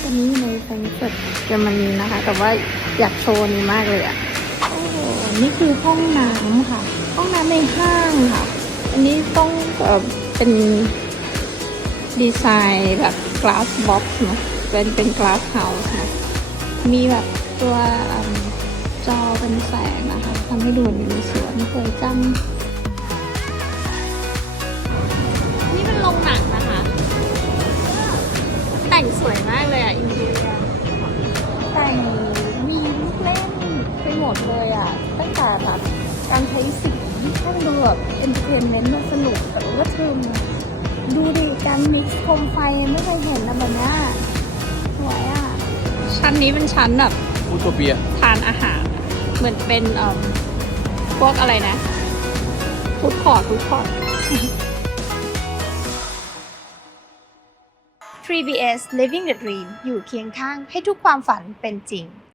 ตัวนี้ในแฟรงก์เฟิร์ตเยอรมนีนะคะ แต่ว่าอยากโชว์นี้มากเลยอะโอ้โหนี่คือห้องน้ำค่ะ ห้องน้ำในห้างค่ะ อันนี้ต้องเป็นดีไซน์แบบ glass box เนอะเป็น glass house นะมีแบบตัวจอเป็นแสงนะคะทำให้ดูอยู่ในสวนสวยจังนี่เป็นโรงหนังนะคะ แต่งสวยมากเลยอ่ะอินทีเรียแต่งมีลูกเล่นไปหมดเลยอ่ะตั้งแต่แบบการใช้สีให้มันดูแบบเอนเตอร์เทนเมนต์สนุกแต่ว่าทึมดูดิการมิกซ์โคมไฟไม่เคยเห็นนะแบบนี้สวยอ่ะชั้นนี้เป็นชั้นแบบอูโทเปียทานอาหารเหมือนเป็นพวกอะไรนะฟู้ดคอร์ท 3BS Living the Dream อยู่เคียงข้างให้ทุกความฝันเป็นจริง